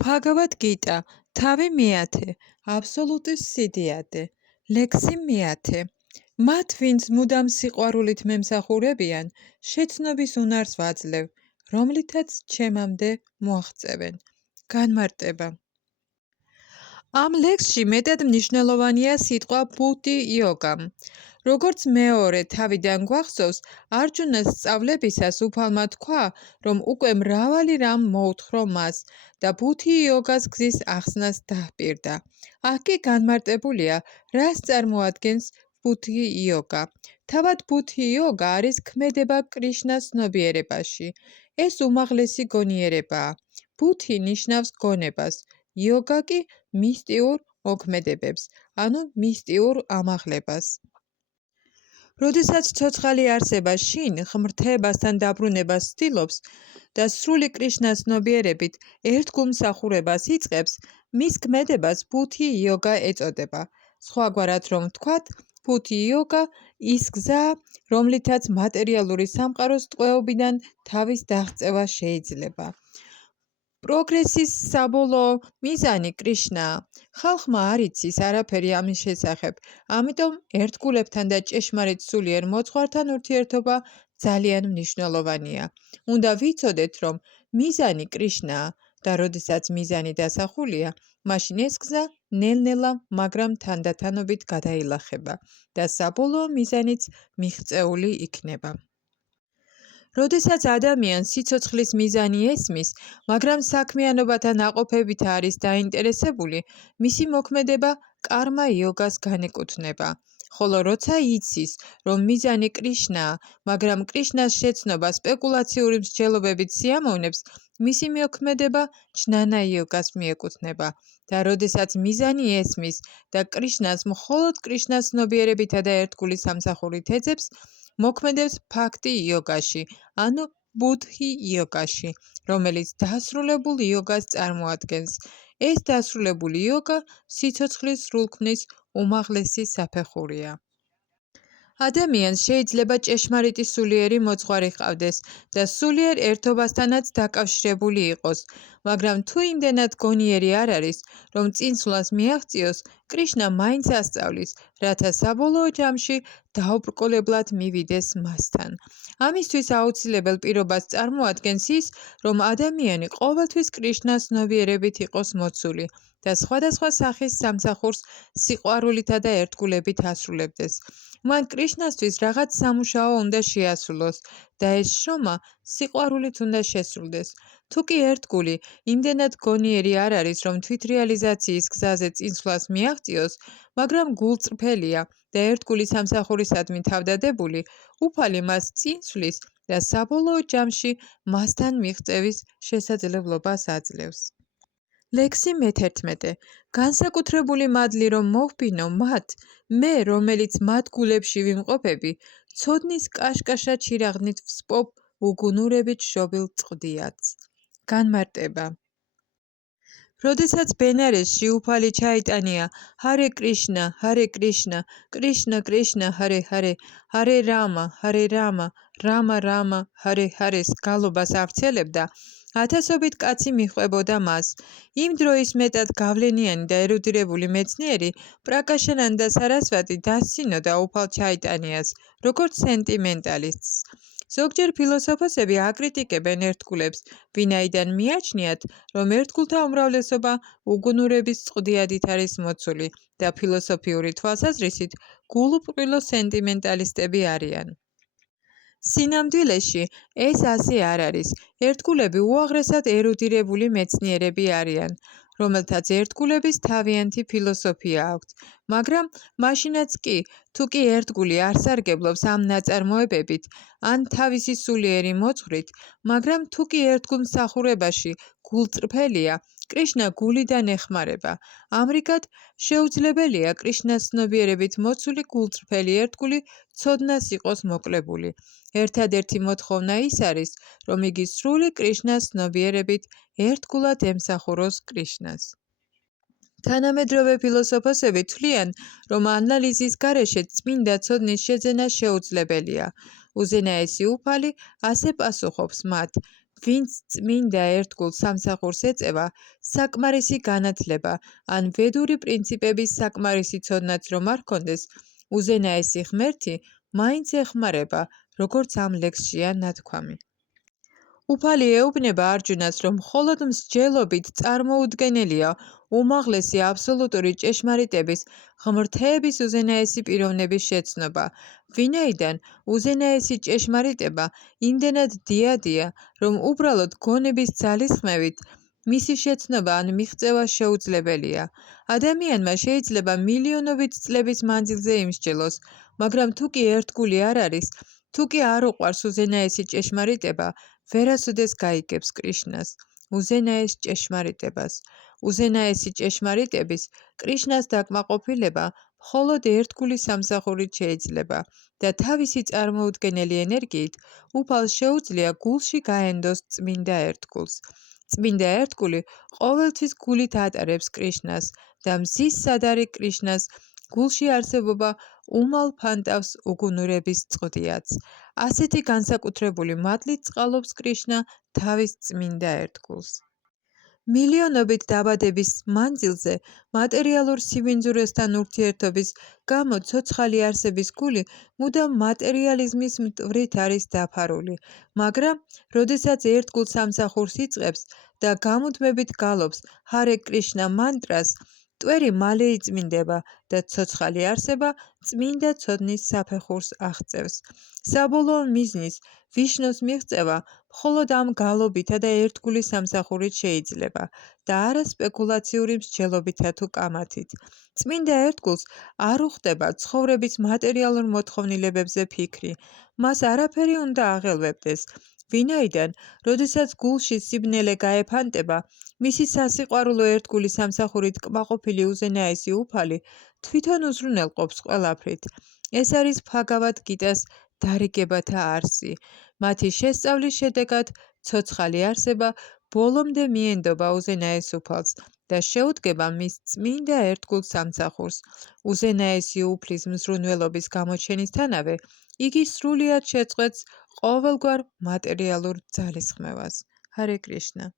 Bhagavad Gita, თავი მეათე, აბსოლუტის სიდიადე, ლექსი მეათე. მათ, ვინც მუდამ სიყვარულით მემსახურებიან, შეცნობის უნარს ვაძლევ, რომლითაც ჩემამდე მოაღწევენ. განმარტება. ამ ლექსში მეტად მნიშვნელოვანია სიტყვა ბუდჰი იოგამ. როგორც მეორე თავიდან გვახსოვს, არჯუნას სწავლებისას უფალმა თქვა, რომ უკვე მრავალი რამ მოუთხრო მას და ბუდჰი იოგას გზის ახსნას დაჰპირდა. აქ კი განმარტებულია, რას წარმოადგენს ბუდჰი იოგა. თავად ბუდჰი იოგა არის ქმედება კრიშნას ცნობიერებაში. ეს უმაღლესი გონიერებაა. ბუდჰი ნიშნავს გონებას, იოგა კი მისტიურ მოქმედებებს, ანუ მისტიურ ამაღლებას. როდესაც ცოცხალი არსება შინ ღმრთებასთან დაბრუნებას ცდილობს და სრული კრიშნას ცნობიერებით ერთგულ მსახურებას იწყებს, მის ქმედებას ბუდჰი იოგა ეწოდება. სხვაგვარად რომ ვთქვათ, ბუდჰი იოგა ის გზაა, რომლითაც მატერიალური სამყაროს ტყვეობიდან თავის დაღწევა შეიძლება. პროგრესის საბოლოო მიზანი კრიშნაა. ხალხმა არ იცის არაფერი ამის შესახებ, ამიტომ ერთგულებთან და ჭეშმარიტ სულიერ მოძღვართან ურთიერთობა ძალიან მნიშვნელოვანია. უნდა ვიცოდეთ, რომ მიზანი კრიშნაა და როდესაც მიზანი დასახულია, მაშინ ეს გზა ნელ-ნელა, მაგრამ თანდათანობით გადაილახება და საბოლოო მიზანიც მიღწეული იქნება. როდესაც ადამიანს სიცოცხლის მიზანი ესმის, მაგრამ საქმიანობათა ნაყოფებით არის დაინტერესებული, მისი მოქმედება კარმა იოგას განეკუთვნება. ხოლო როცა იცის, რომ მიზანი კრიშნაა, მაგრამ კრიშნას შეცნობა სპეკულაციური მსჯელობებით სიამოვნებს, მისი მოქმედება ჯნანა იოგას მიეკუთვნება და როდესაც მიზანი ესმის და კრიშნას მხოლოდ კრიშნას ცნობიერებითა და ერთგული სამსახურით ეძებს, მოქმედებს ბჰაქტი იოგაში, ანუ ბუდჰი იოგაში, რომელიც დასრულებულ იოგას წარმოადგენს. ეს დასრულებული იოგა სიცოცხლის სრულქმნის უმაღლესი საფეხურია. ადამიანს შეიძლება ჭეშმარიტი სულიერი მოძღვარი ჰყავდეს და სულიერ ერთობასთანაც დაკავშირებული იყოს, მაგრამ თუ იმდენად გონიერი არ არის, რომ წინსვლას მიაღწიოს, კრიშნა მაინც ასწავლის, რათა საბოლოო ჯამში დაუბრკოლებლად მივიდეს მასთან. ამისთვის აუცილებელ პირობას წარმოადგენს ის, რომ ადამიანი ყოველთვის კრიშნას ცნობიერებით იყოს მოცული და სხვადასხვა სახის სამსახურს სიყვარულითა და ერთგულებით ასრულებდეს. მან კრიშნასთვის რაღაც სამუშაო უნდა შეასრულოს და ეს შრომა სიყვარულით უნდა შესრულდეს. თუ კი ერთგული იმდენად გონიერი არ არის, რომ თვითრეალიზაციის გზაზე წინსვლას მიაღწიოს, მაგრამ გულწრფელია და ერთგული სამსახურისადმი თავდადებული, უფალი მას წინსვლის და საბოლოო ჯამში მასთან მიღწევის შესაძლებლობას აძლევს. ლექსი მე-11. განსაკუთრებული მადლი რომ მოვბინო მათ, მე, რომელიც მათ გულებში ვიმყოფები, ცოდნის კაშკაშა ჩირაღდნით ვსპობ უგუნურებით შობილ წყდიათს. განმარტება. როდესაც ბენარესში უფალი ჩაიტანია ჰარე კრიშნა, კრიშნა კრიშნა, ჰარე, ჰარე რამა, რამა რამა, ჰარეს გალობას ავრცელებდა, ათასობით კაცი მიჰყვებოდა მას. იმ დროის მეტად გავლენიანი და ერუდირებული მეცნიერი პრაკაშანანდა სარასვატი დასცინოდა უფალ ჩაიტანიას, როგორც სენტიმენტალისტს. ზოგჯერ ფილოსოფოსები აკრიტიკებენ ერთგულებს, ვინაიდან მიაჩნიათ, რომ ერთგულთა უმრავლესობა უგუნურების წყდიადით არის მოცული და ფილოსოფიური თვალსაზრისით გულუბრყვილო სენტიმენტალისტები არიან. სინამდვილეში ეს ასე არ არის. ერთგულები უაღრესად ერუდირებული მეცნიერები არიან, რომელთაც ერთგულების თავიანთი ფილოსოფია აქვთ, მაგრამ მაშინაც კი, თუ კი ერთგული არ სარგებლობს ამ ნაწარმოებებით ან თავისი სულიერი მოძღვრით, მაგრამ თუ კი ერთგულ მსახურებაში გულწრფელია, კრიშნა გულიდან ეხმარება. ამრიგად, შეუძლებელია კრიშნას ცნობიერებით მოცული გულწრფელი ერთგული ცოდნას იყოს მოკლებული. ერთადერთი მოთხოვნა ის არის, რომ იგი სრული კრიშნას ცნობიერებით ერთგულად ემსახუროს კრიშნას. თანამედროვე ფილოსოფოსები თვლიან, რომ ანალიზის გარეშე წმინდა ცოდნის შეძენა შეუძლებელია. უზენაესი უფალი ასე პასუხობს მათ, ვინც წმინდა ერთგულ სამსახურს ეწევა, საკმარისი განათლება ან ვედური პრინციპების საკმარისი ცოდნაც რომ არ ჰქონდეს, უზენაესი ღმერთი მაინც ეხმარება, როგორც ამ ლექსშია ნათქვამი. უფალი ეუბნება არჯუნას, რომ მხოლოდ მსჯელობით წარმოუდგენელია უმაღლესი აბსოლუტური ჭეშმარიტების ღმრთების უზენაესი პიროვნების შეცნობა, ვინაიდან უზენაესი ჭეშმარიტება იმდენად დიადია, რომ უბრალოდ გონების ძალისხმევით მისი შეცნობა ან მიღწევა შეუძლებელია. ადამიანმა შეიძლება მილიონობით წლების მანძილზე იმსჯელოს, მაგრამ თუ კი ერთგული არ არის, თუ კი არ უყვარს უზენაესი ჭეშმარიტება, ვერასოდეს გაიგებს კრიშნას, უზენაეს ჭეშმარიტებას. უზენაესი ჭეშმარიტების, კრიშნას დაკმაყოფილება მხოლოდ ერთგული სამსახურით შეიძლება და თავისი წარმოუდგენელი ენერგიით უფალს შეუძლია გულში გაენდოს წმინდა ერთგულს. წმინდა ერთგული ყოველთვის გულით ატარებს კრიშნას და მზის სადარი კრიშნას გულში არსებობა უმალ ფანტავს უგუნურების წყდიაც. ასეთი განსაკუთრებული მადლით წყალობს კრიშნა თავის წმინდა ერთგულს. მილიონობით დაბადების მანძილზე მატერიალურ სიბინძურესთან ურთიერთობის გამო ცოცხალი არსების გული მუდამ მატერიალიზმის მტვრით არის დაფარული, მაგრამ, როდესაც ერთგულ სამსახურს იწყებს და გამუდმებით გალობს ჰარე კრიშნა მანტრას, მტვერი მალე იწმინდება და ცოცხალი არსება წმინდა ცოდნის საფეხურს აღწევს. საბოლოო მიზნის, ვიშნუს მიღწევა მხოლოდ ამ გალობითა და ერთგული სამსახურით შეიძლება და არა სპეკულაციური მსჯელობითა თუ კამათით. წმინდა ერთგულს არ უხდება ცხოვრების მატერიალურ მოთხოვნილებებზე ფიქრი, მას არაფერი უნდა აღელვებდეს, ვინაიდან, როდესაც გულში სიბნელე გაეფანტება, მისი სასიყვარულო ერთგული სამსახურით კმაყოფილი უზენაესი უფალი თვითონ უზრუნველყოფს ყველაფრით. ეს არის ბჰაგავად გიტას დარიგებათა არსი. მათი შესწავლის შედეგად ცოცხალი არსება ბოლომდე მიენდობა უზენაეს უფალს და შეუდგება მის წმინდა ერთგულ სამსახურს. უზენაესი უფლის მზრუნველობის გამოჩენისთანავე, იგი სრულიად შეწყვეტს ყოველგვარ მატერიალურ ძალისხმევას. ჰარე კრიშნა.